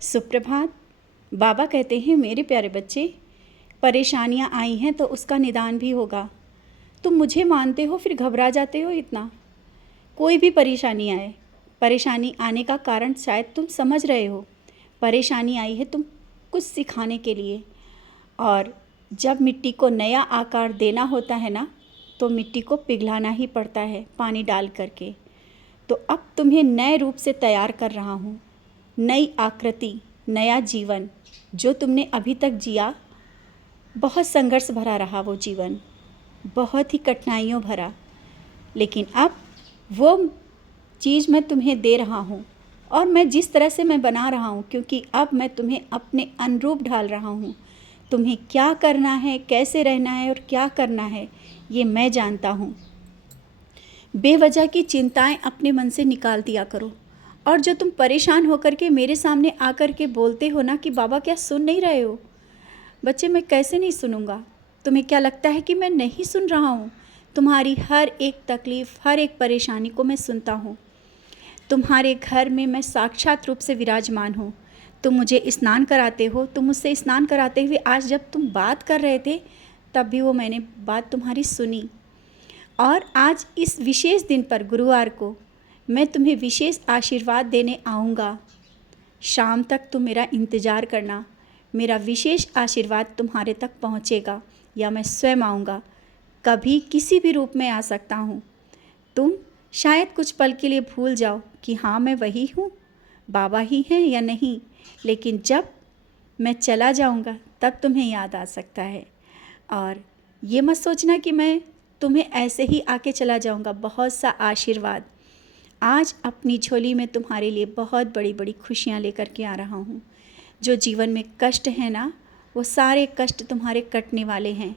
सुप्रभात। बाबा कहते हैं, मेरे प्यारे बच्चे, परेशानियां आई हैं तो उसका निदान भी होगा। तुम मुझे मानते हो फिर घबरा जाते हो इतना। कोई भी परेशानी आए, परेशानी आने का कारण शायद तुम समझ रहे हो। परेशानी आई है तुम कुछ सिखाने के लिए, और जब मिट्टी को नया आकार देना होता है ना, तो मिट्टी को पिघलाना ही पड़ता है पानी डाल करके। तो अब तुम्हें नए रूप से तैयार कर रहा हूँ, नई आकृति, नया जीवन। जो तुमने अभी तक जिया, बहुत संघर्ष भरा रहा वो जीवन, बहुत ही कठिनाइयों भरा, लेकिन अब वो चीज़ मैं तुम्हें दे रहा हूँ। और मैं जिस तरह से मैं बना रहा हूँ, क्योंकि अब मैं तुम्हें अपने अनुरूप ढाल रहा हूँ। तुम्हें क्या करना है, कैसे रहना है और क्या करना है, ये मैं जानता हूँ। बेवजह की चिंताएं अपने मन से निकाल दिया करो। और जो तुम परेशान होकर के मेरे सामने आकर के बोलते हो ना कि बाबा क्या सुन नहीं रहे हो, बच्चे मैं कैसे नहीं सुनूंगा। तुम्हें क्या लगता है कि मैं नहीं सुन रहा हूँ? तुम्हारी हर एक तकलीफ़, हर एक परेशानी को मैं सुनता हूँ। तुम्हारे घर में मैं साक्षात रूप से विराजमान हूँ। तुम मुझे स्नान कराते हो, तुम मुझसे स्नान कराते हुए आज जब तुम बात कर रहे थे, तब भी वो मैंने बात तुम्हारी सुनी। और आज इस विशेष दिन पर, गुरुवार को, मैं तुम्हें विशेष आशीर्वाद देने आऊँगा। शाम तक तुम मेरा इंतज़ार करना। मेरा विशेष आशीर्वाद तुम्हारे तक पहुँचेगा, या मैं स्वयं आऊँगा। कभी किसी भी रूप में आ सकता हूँ। तुम शायद कुछ पल के लिए भूल जाओ कि हाँ, मैं वही हूँ, बाबा ही हैं या नहीं, लेकिन जब मैं चला जाऊँगा तब तुम्हें याद आ सकता है। और ये मत सोचना कि मैं तुम्हें ऐसे ही आके चला जाऊँगा। बहुत सा आशीर्वाद आज अपनी झोली में तुम्हारे लिए बहुत बड़ी बड़ी खुशियाँ लेकर के आ रहा हूँ। जो जीवन में कष्ट है ना, वो सारे कष्ट तुम्हारे कटने वाले हैं।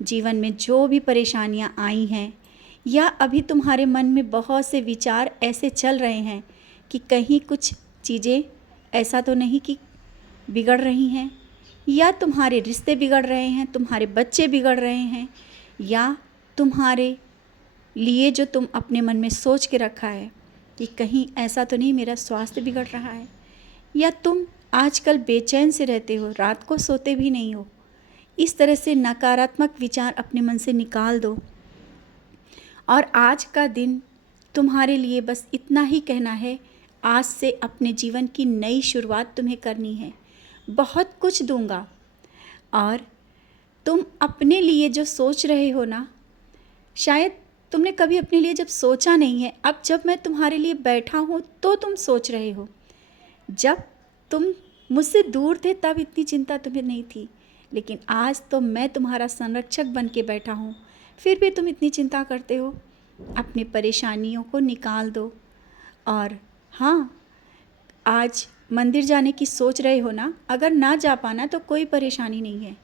जीवन में जो भी परेशानियाँ आई हैं, या अभी तुम्हारे मन में बहुत से विचार ऐसे चल रहे हैं कि कहीं कुछ चीज़ें ऐसा तो नहीं कि बिगड़ रही हैं, या तुम्हारे रिश्ते बिगड़ रहे हैं, तुम्हारे बच्चे बिगड़ रहे हैं, या तुम्हारे लिए जो तुम अपने मन में सोच के रखा है कि कहीं ऐसा तो नहीं मेरा स्वास्थ्य बिगड़ रहा है, या तुम आजकल बेचैन से रहते हो, रात को सोते भी नहीं हो। इस तरह से नकारात्मक विचार अपने मन से निकाल दो। और आज का दिन तुम्हारे लिए बस इतना ही कहना है, आज से अपने जीवन की नई शुरुआत तुम्हें करनी है। बहुत कुछ दूंगा, और तुम अपने लिए जो सोच रहे हो ना, शायद तुमने कभी अपने लिए जब सोचा नहीं है, अब जब मैं तुम्हारे लिए बैठा हूँ तो तुम सोच रहे हो। जब तुम मुझसे दूर थे तब इतनी चिंता तुम्हें नहीं थी, लेकिन आज तो मैं तुम्हारा संरक्षक बन के बैठा हूँ, फिर भी तुम इतनी चिंता करते हो। अपनी परेशानियों को निकाल दो। और हाँ, आज मंदिर जाने की सोच रहे हो ना, अगर ना जा पाना तो कोई परेशानी नहीं है,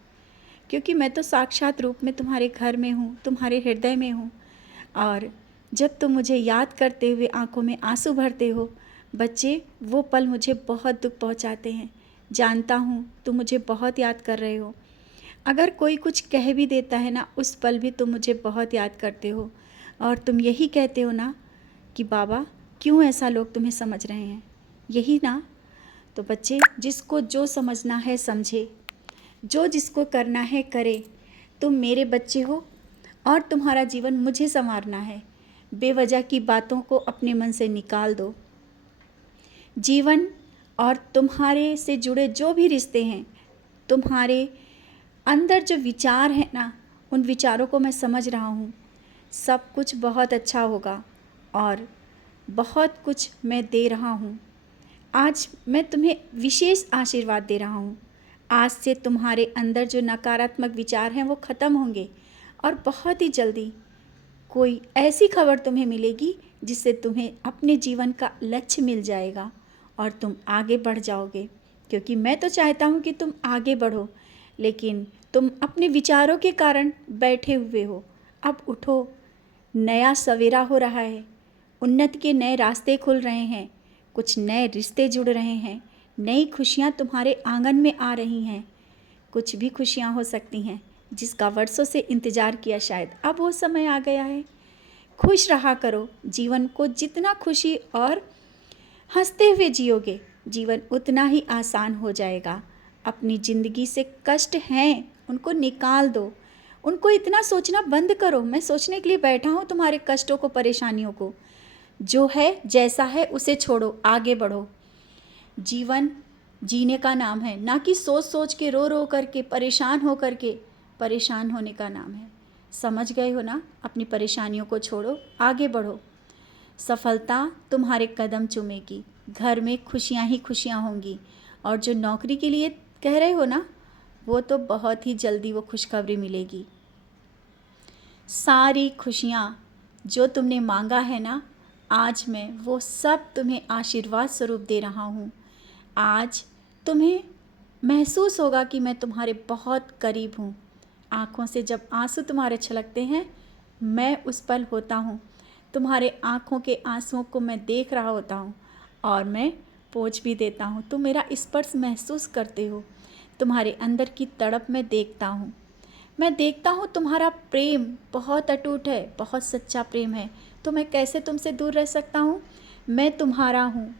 क्योंकि मैं तो साक्षात रूप में तुम्हारे घर में हूँ, तुम्हारे हृदय में हूँ। और जब तुम मुझे याद करते हुए आंखों में आंसू भरते हो बच्चे, वो पल मुझे बहुत दुख पहुँचाते हैं। जानता हूँ तुम मुझे बहुत याद कर रहे हो। अगर कोई कुछ कह भी देता है ना, उस पल भी तुम मुझे बहुत याद करते हो, और तुम यही कहते हो ना कि बाबा क्यों ऐसा लोग तुम्हें समझ रहे हैं, यही ना। तो बच्चे, जिसको जो समझना है समझे, जो जिसको करना है करे। तुम मेरे बच्चे हो और तुम्हारा जीवन मुझे संवारना है। बेवजह की बातों को अपने मन से निकाल दो। जीवन और तुम्हारे से जुड़े जो भी रिश्ते हैं, तुम्हारे अंदर जो विचार हैं ना, उन विचारों को मैं समझ रहा हूँ। सब कुछ बहुत अच्छा होगा, और बहुत कुछ मैं दे रहा हूँ। आज मैं तुम्हें विशेष आशीर्वाद दे रहा हूँ। आज से तुम्हारे अंदर जो नकारात्मक विचार हैं वो ख़त्म होंगे, और बहुत ही जल्दी कोई ऐसी खबर तुम्हें मिलेगी जिससे तुम्हें अपने जीवन का लक्ष्य मिल जाएगा, और तुम आगे बढ़ जाओगे। क्योंकि मैं तो चाहता हूँ कि तुम आगे बढ़ो, लेकिन तुम अपने विचारों के कारण बैठे हुए हो। अब उठो, नया सवेरा हो रहा है, उन्नति के नए रास्ते खुल रहे हैं, कुछ नए रिश्ते जुड़ रहे हैं, नई खुशियाँ तुम्हारे आंगन में आ रही हैं। कुछ भी खुशियाँ हो सकती हैं जिसका वर्षों से इंतज़ार किया, शायद अब वो समय आ गया है। खुश रहा करो। जीवन को जितना खुशी और हंसते हुए जियोगे जीवन उतना ही आसान हो जाएगा। अपनी ज़िंदगी से कष्ट हैं, उनको निकाल दो। उनको इतना सोचना बंद करो। मैं सोचने के लिए बैठा हूँ तुम्हारे कष्टों को, परेशानियों को। जो है, जैसा है उसे छोड़ो, आगे बढ़ो। जीवन जीने का नाम है, ना कि सोच सोच के, रो रो करके, परेशान हो करके। परेशान होने का नाम है। समझ गए हो ना? अपनी परेशानियों को छोड़ो, आगे बढ़ो। सफलता तुम्हारे कदम चूमेगी। घर में खुशियाँ ही खुशियाँ होंगी। और जो नौकरी के लिए कह रहे हो ना, वो तो बहुत ही जल्दी वो खुशखबरी मिलेगी। सारी खुशियाँ जो तुमने मांगा है ना, आज मैं वो सब तुम्हें आशीर्वाद स्वरूप दे रहा हूँ। आज तुम्हें महसूस होगा कि मैं तुम्हारे बहुत करीब हूँ। आँखों से जब आंसू तुम्हारे छलकते हैं, मैं उस पल होता हूँ। तुम्हारे आँखों के आंसुओं को मैं देख रहा होता हूँ और मैं पोंछ भी देता हूँ। तुम मेरा स्पर्श महसूस करते हो। तुम्हारे अंदर की तड़प मैं देखता हूँ। मैं देखता हूँ तुम्हारा प्रेम बहुत अटूट है, बहुत सच्चा प्रेम है। तो मैं कैसे तुमसे दूर रह सकता हूँ? मैं तुम्हारा हूँ,